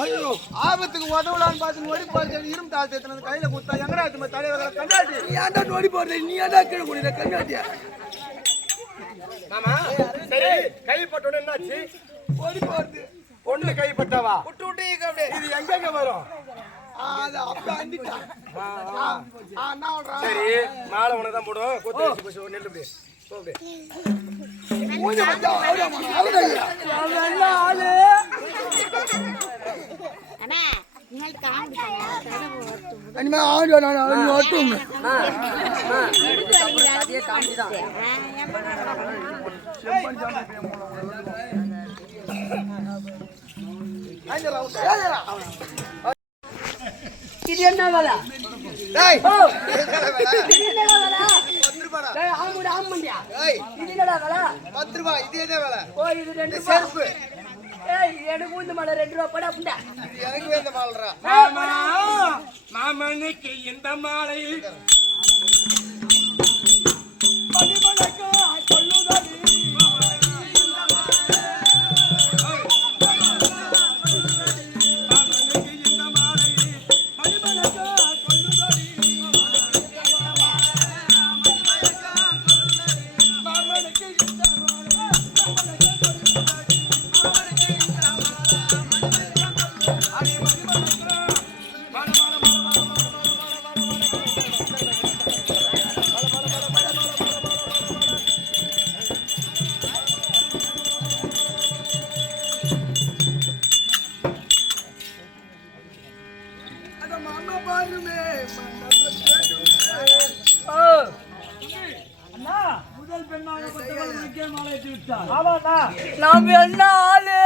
ஐயோ ஆபத்துக்கு உதவலான்னு பார்த்து ஓடி போறது இரும்பு தாள் தேத்தினது கையில குத்தா எங்கடா எடுத்து போய் நீ ஏன்டா நோடி போறது நீ ஏன்டா கீழே குடிக்கிற கண்ணாட்டியா மாமா சரி கைப்பட்டோட என்னாச்சு? ஓடி போறது பொண்ணு கைப்பட்டவா? விட்டு விட்டு இது எங்கெங்க வரும்? சரி மாலை உனக்கு தான் போடும் கொத்து நெல்லு இப்படி. போ இனிமே ஆடு நான் ஒட்டும் இது என்ன வேலை? ஆமுடா ஆமுண்டியா ஏய். இது என்னடா வேலை? பத்து ரூபாய் இது என்ன வேலை? ஓ இது ரெண்டு செருப்பு. எனக்கு உந்து மேல ரெண்டு ரூபா போடா புண்டா இது எனக்கு வேந்த மாமனுக்கு இந்த மாலை நாம் என்ன ஆளு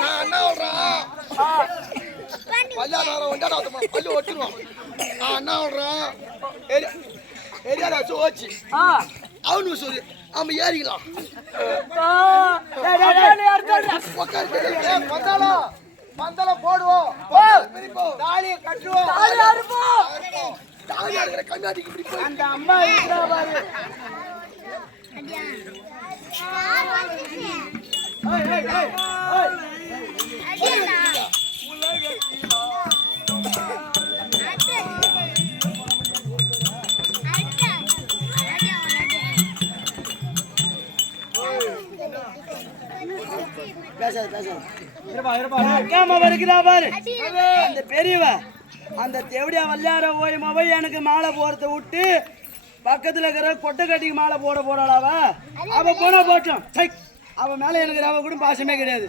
நான் என்ன நான் ஆ அவனு சொல்லு அவன் ஏறிக்கலாம் பந்தாளம் போடுவோம். தாலியை கட்டுவோம். தாலி அறுப்போ தாலியா இருக்கிற கண்ணாடிக்கு இப்படி போய் அந்த அம்மா இருக்கிறா பாரு. பேசாத பேசாத. அக்காம வருகிறா பாரு. அந்த பெரியவ அந்த தெவடியா வல்லையார ஓயமா போய் எனக்கு மாலை போறத விட்டு பக்கத்துல இருக்கிற கொட்டை கட்டிக்கு மாலை போட போறாளாவ? அவ போனா போட்டோம். அவ மேல எனக்கு அவ கூட பாசமே கிடையாது.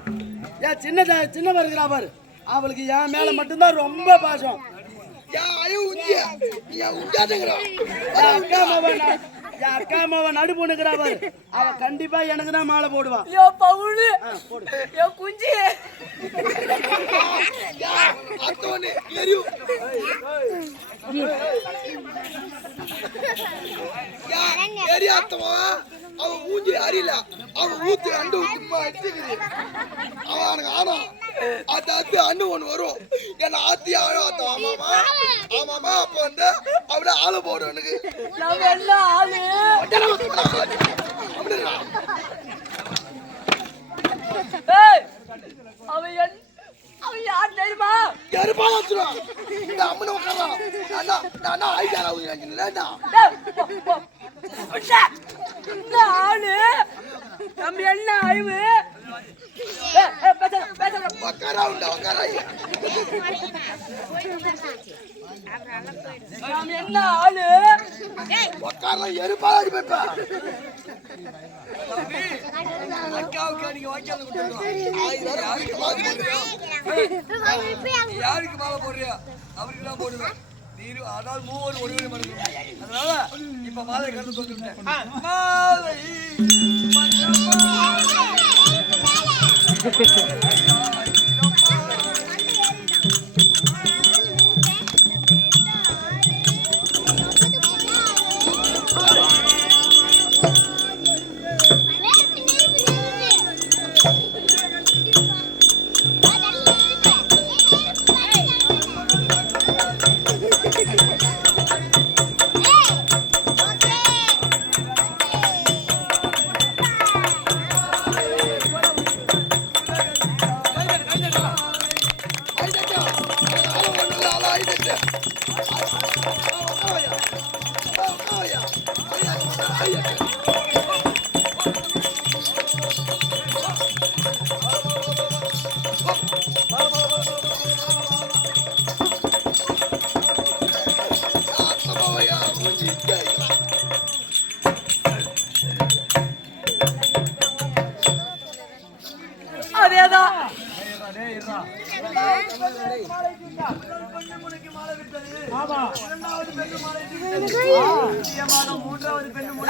ஏன் சின்ன சின்னவ இருக்கிறா பாரு. அவளுக்கு என் மேல மட்டும்தான் ரொம்ப பாசம். என் அழிவு உஞ்சிய. நீ உஞ்சாதுங்கிறான் என் அக்கா மாவ என் அக்கா மாவ நடுப்பு நிக்கிறா பாரு அவ கண்டிப்பா எனக்கு தான் மாலை போடுவா யோ பவுளு யோ குஞ்சி எரியும் எரியாத்தவன் அவன் மூஞ்சி அறியல. அவன் ஊத்து அண்டு ஊத்து அடிச்சுக்குது. அவன் எனக்கு ஆனா அது அது அண்ணு ஒண்ணு வரும். என்ன ஆத்தி ஆழ ஆத்தம். ஆமாமா ஆமாமா அப்ப வந்து அப்படியே ஆள போடும் எனக்கு. அவன் அவன் யார் தெரியுமா? எருப்பா வச்சுருவான் இந்த அம்மனை உட்காரலாம் நான் நான் ஐடியா நினைக்கிறேன் டேய், போ, போ. உஷா, இந்த ஆளு நம்ம என்ன ஆய்வு ஏய், ஏய், பேசாத, பேசாத. உட்காரா உண்டா உட்காரா நம்ம என்ன ஆளு உட்காரா எருப்பா அடி பேப்பா அக்காவுக்கு நீங்க வாக்கியாந்து கொடுத்துருக்கோம் யாருக்கு மாலை போடுறியா யாருக்கு மாலை போடுறியா அவருக்கு தான் போடுவேன் நீரு ஆனால் மூவர் ஒருவரை மறக்கணும் அதனால இப்ப மாலை கண்டு வந்துட்டேன் மாலை Obrigada.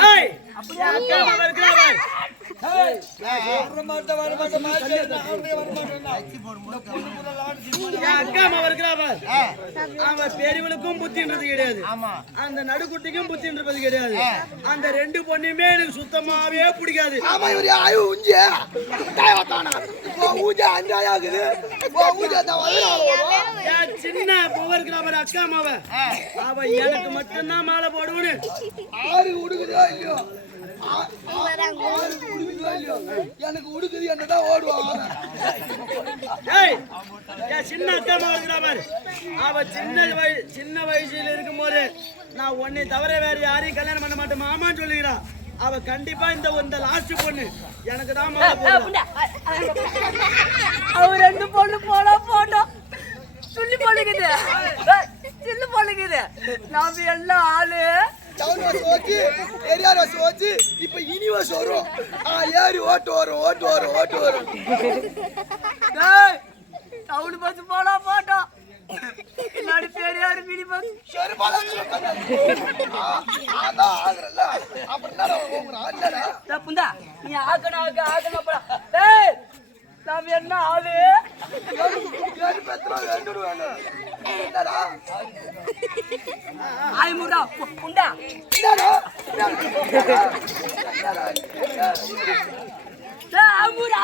ஏய், அப்படியே அவ பெரியவளுக்கும் புத்தின்றது கிடையாது அந்த நடுக்குட்டிக்கும் புத்தின்றது கிடையாது அந்த ரெண்டு பொண்ணுமே எனக்கு சுத்தமாவே பிடிக்காது ஆமா இவரு ஆயு உஞ்சி சின்ன பவர் கிராமர் அக்கா மாவ அவ எனக்கு மட்டும்தான் மாலை போடுவோன்னு ஆறு உடுக்குதோ இல்லையோ? எனக்கு உடுக்குது என்னதான் ஓடுவான். ஏய் என் சின்ன அம்மா இருக்கிற பாரு. அவ சின்ன வய சின்ன வயசுல இருக்கும்போது நான் உன்னை தவிர வேற யாரையும் கல்யாணம் பண்ண மாட்டேன் மாமான்னு சொல்லிக்கிறா அவ கண்டிப்பா இந்த இந்த லாஸ்ட் பொண்ணு. எனக்கு தான். அவ ரெண்டு பொண்ணு போனா போட்டோம் சொல்லி பொண்ணுக்குது சின்ன பொண்ணுக்குது நாம எல்லாம் ஆளு. டவுன் பஸ் ஓச்சு பெரியார் பஸ் ஓச்சு இப்ப இனி பஸ் வரும். ஆ, ஏறி ஓட்டு வரும் ஓட்டு வரும் ஓட்டு வரும். டவுன் பஸ் போனா போட்டோம். பின்னாடி பெரியாரு மினி பஸ் சரி நீ ஆக்கணும் ஆக்க ஆக்கணும் நாம என்ன ஆளு ஆய்முடா புண்டா என்னடா டேய் ஆய்முடா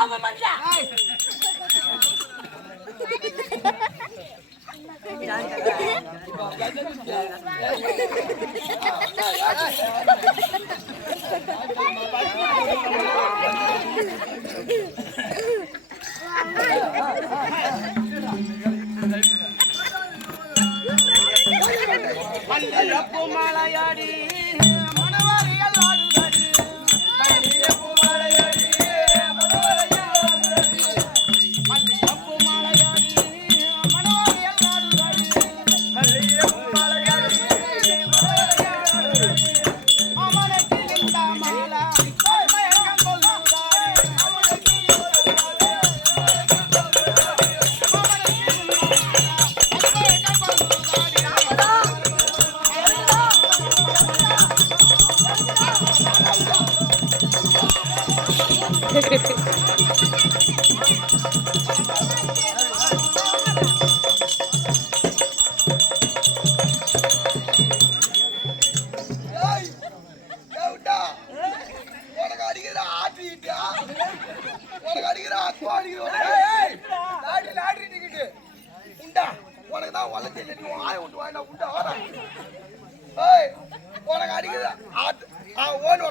உனக்கு அடிக்கிற ஆட்டு ஆ ஓடு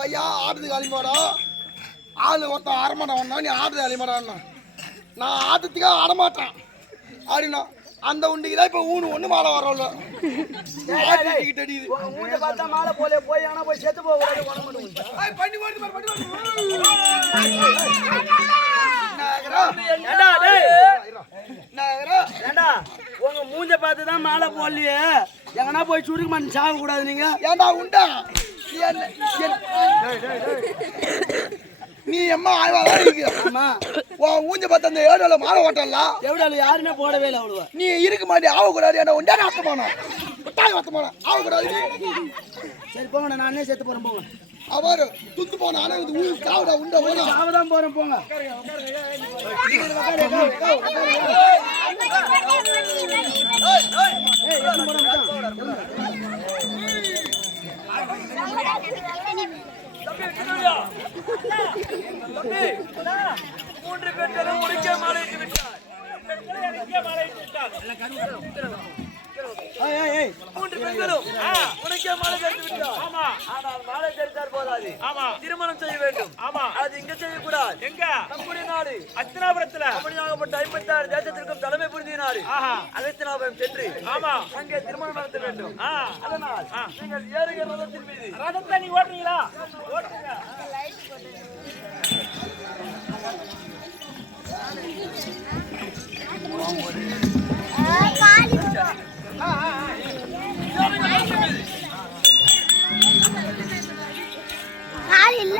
ஐயா ஆடுறதுக்கு அழிமாடா ஆளு ஒருத்தன் ஆரமாட்டான் ஒண்ணா நீ ஆடுறது அழிமாடான்னா நான் ஆட்டத்துக்காக ஆடமாட்டேன் அப்படின்னா அந்த உண்டிக்கு தான் இப்போ ஊனு ஒன்று மாலை உன் மூஞ்ச பார்த்தா மாலை போல போய் ஆனா போய் செத்து போக கூடாது உடம்பு மட்டும் உண்டு. ஏய், பண்ணி ஓடுது பாரு, பண்ணி ஓடுது. நாகரா, ஏண்டா டேய் நாகரா. ஏண்டா உங்க மூஞ்ச பார்த்து தான் மாலை போடலையே? எங்கனா போய் சுருக்க மாட்டேன் சாக கூடாது நீங்க? ஏண்டா உண்டா? நீ எம்மா ஆய்வாதான் இருக்கு ஆமா உன் ஊஞ்ச பார்த்து அந்த ஏழு மாலை ஓட்டல எவ்வளவு யாருமே போடவே இல்லை அவ்வளவா நீ இருக்க மாட்டே ஆகக்கூடாது என்ன உண்டா அத்த போனோம் விட்டாய் வத்த போனோம் ஆகக்கூடாது சரி போங்க நானே செத்து போறேன் போங்க அவர் துத்து போன ஆனா இது ஊரு சாவுடா உண்டா போனா சாவதான் போறேன் போங்க மூன்று பெண்களும் முடிக்க மாலையிட்டு விட்டார் ஏய், ஏய், ஏய். மூன்று பெண்களும். உனக்கே மாலை கட்டி விட்டார் ஆமா. ஆனால் மாலை கட்டித்தார் போதாது. ஆமா. திருமணம் செய்ய வேண்டும். ஆமா. அது இங்க செய்யக்கூடாது. எங்க? நம்முடைய நாடு. அத்தினாபுரத்துல அப்படியாகப்பட்ட ஐம்பத்தாறு தேசத்திற்கும் தலைமை புரிந்திய நாடு. ஆஹா. அகஸ்தினாபுரம் சென்று ஆமா. அங்கே திருமணம் நடத்த வேண்டும். அதனால் நீங்கள் ஏறுகிற ரதத்தின் மீது. ரதத்தை நீ ஓட்டுறீங்களா ஓட்டுங்க கால் இல்ல